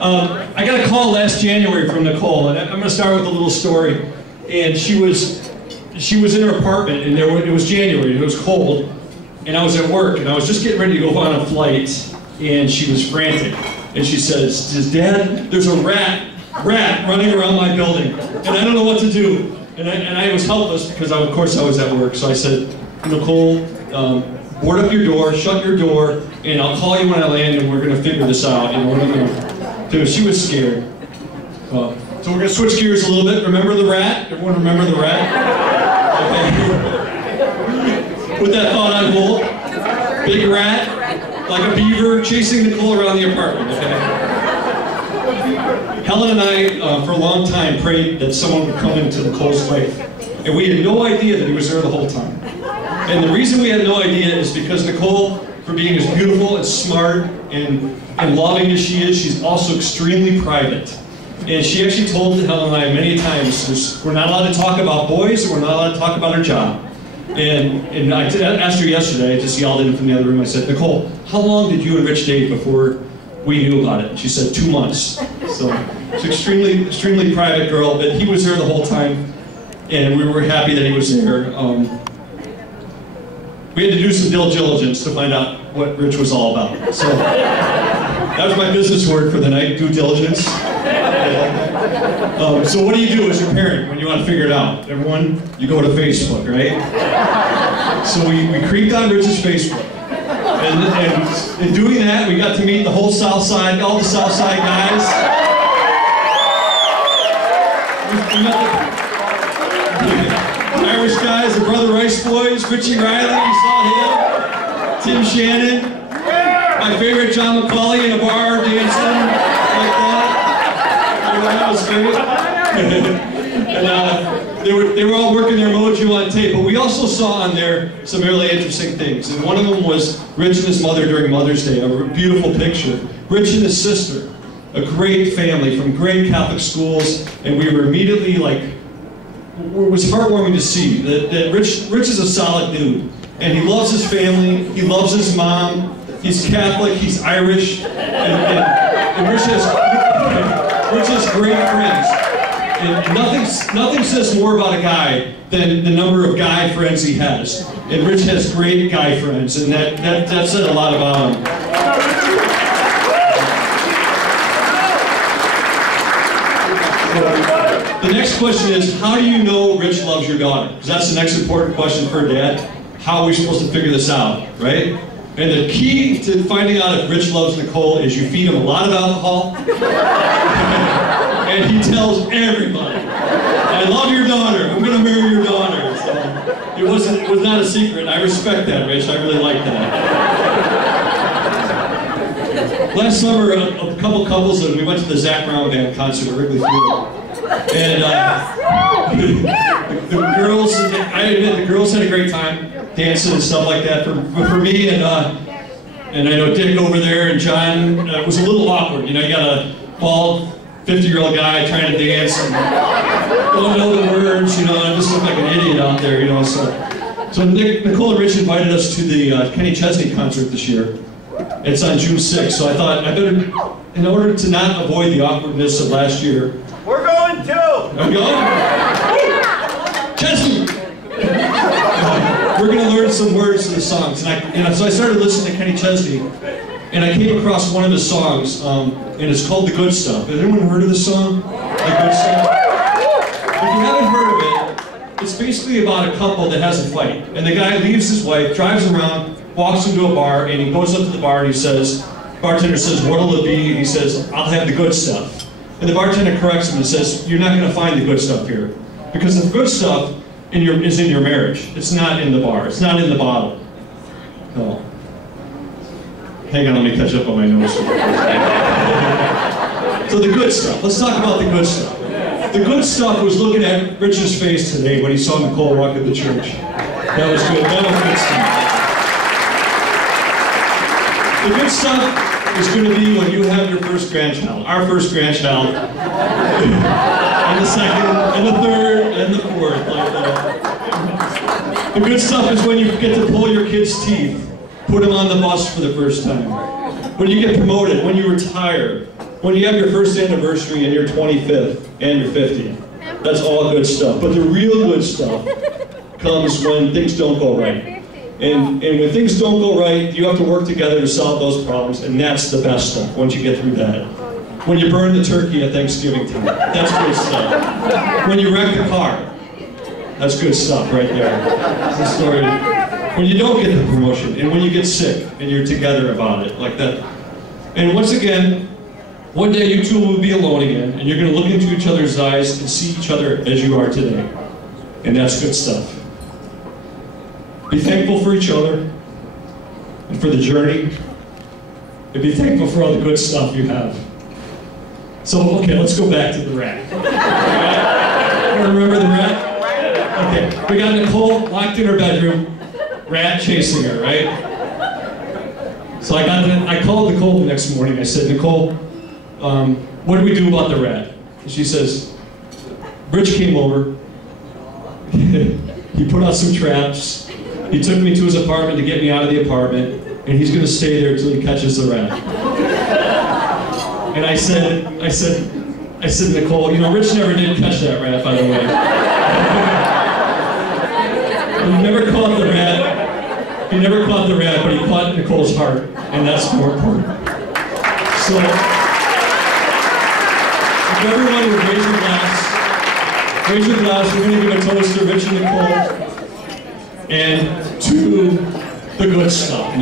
I got a call last January from Nicole, and I'm going to start with a little story. And she was in her apartment, and it was January, and it was cold, and I was at work, and I was just getting ready to go on a flight, and she was frantic. And she says, Dad, there's a rat running around my building, and I don't know what to do. And I was helpless because, of course, I was at work. So I said, Nicole, board up your door, shut your door, and I'll call you when I land, and we're going to figure this out. And we're going to do it. She was scared. So we're going to switch gears a little bit. Remember the rat? Everyone remember the rat? Okay. Put that thought on hold. Big rat, like a beaver, chasing Nicole around the apartment. Okay. Helen and I, for a long time, prayed that someone would come into Nicole's life. And we had no idea that he was there the whole time. And the reason we had no idea is because Nicole, for being as beautiful and smart and loving as she is, she's also extremely private. And she actually told Helen and I many times, we're not allowed to talk about boys, and we're not allowed to talk about her job. And I asked her yesterday, I just yelled in from the other room, I said, Nicole, how long did you and Rich date before we knew about it? She said 2 months. So it's extremely private girl, but he was there the whole time, and we were happy that he was there. We had to do some diligence to find out what Rich was all about. So that was my business word for the night, due diligence. So what do you do as your parent when you want to figure it out? Everyone, you go to Facebook, right? So we creeped on Rich's Facebook. And in doing that, we got to meet the whole South Side, all the South Side guys. We met the Irish guys, the Brother Rice Boys, Richie Riley, you saw him, Tim Shannon, my favorite John McCauley in a bar dancing like that. That was great. And they were all working their mojo on tape, but we also saw on there some really interesting things. And one of them was Rich and his mother during Mother's Day, a beautiful picture. Rich and his sister, a great family from great Catholic schools, and we were immediately like, it was heartwarming to see that Rich is a solid dude, and he loves his family, he loves his mom, he's Catholic, he's Irish, and Rich has great friends. And nothing says more about a guy than the number of guy friends he has. And Rich has great guy friends, and that said a lot about him. The next question is, how do you know Rich loves your daughter? Because that's the next important question for a dad. How are we supposed to figure this out, right? And the key to finding out if Rich loves Nicole is you feed him a lot of alcohol, and he tells everybody, I love your daughter, I'm going to marry your daughter. So it was not a secret. I respect that, Rich. I really like that. Last summer, a couple couples, and we went to the Zac Brown Band concert at Wrigley Field. And the girls, I admit, the girls had a great time dancing and stuff like that for me. And I know Dick over there and John, it was a little awkward. You know, you got a bald 50-year-old guy trying to dance and don't know the words, you know, I just look like an idiot out there, you know. So Nicole and Rich invited us to the Kenny Chesney concert this year. It's on June 6th, so I thought I better, in order to not avoid the awkwardness of last year. We're going too! I'm going? Chesney! We're going to learn some words to the songs. And so I started listening to Kenny Chesney, and I came across one of his songs, and it's called The Good Stuff. Has anyone heard of this song? The Good Stuff? If you haven't heard of it, it's basically about a couple that has a fight. And the guy leaves his wife, drives around, walks into a bar, and he goes up to the bar and he says, bartender says, what'll it be? And he says, I'll have the good stuff. And the bartender corrects him and says, you're not going to find the good stuff here. Because the good stuff is in your marriage. It's not in the bar. It's not in the bottle. No. Hang on, let me catch up on my notes. So the good stuff. Let's talk about the good stuff. The good stuff was looking at Rich's face today when he saw Nicole walk into church. That was good. That was good stuff. The good stuff is going to be when you have your first grandchild, our first grandchild, and the second, and the third, and the fourth, like that. The good stuff is when you get to pull your kid's teeth, put them on the bus for the first time. when you get promoted, when you retire, when you have your first anniversary and your 25th and your 50th. That's all good stuff. But the real good stuff comes when things don't go right. And when things don't go right, you have to work together to solve those problems, and that's the best stuff once you get through that. When you burn the turkey at Thanksgiving time, that's good stuff. When you wreck the car, that's good stuff right there. That's the story. When you don't get the promotion, and when you get sick, and you're together about it, like that. And once again, one day you two will be alone again, and you're going to look into each other's eyes and see each other as you are today. And that's good stuff. Be thankful for each other, and for the journey, and be thankful for all the good stuff you have. So, okay, let's go back to the rat. Right? Remember the rat? Okay, we got Nicole locked in her bedroom, rat chasing her, right? So I called Nicole the next morning. I said, Nicole, what do we do about the rat? And she says, Rich came over, he put out some traps, he took me to his apartment to get me out of the apartment, and he's gonna stay there until he catches the rat. And I said, Nicole, you know, Rich never did catch that rat, by the way. He never caught the rat. He never caught the rat, but he caught Nicole's heart, and that's more important. So, if everyone would raise your glass, we're going to give a toast to Rich and Nicole, and to the good stuff.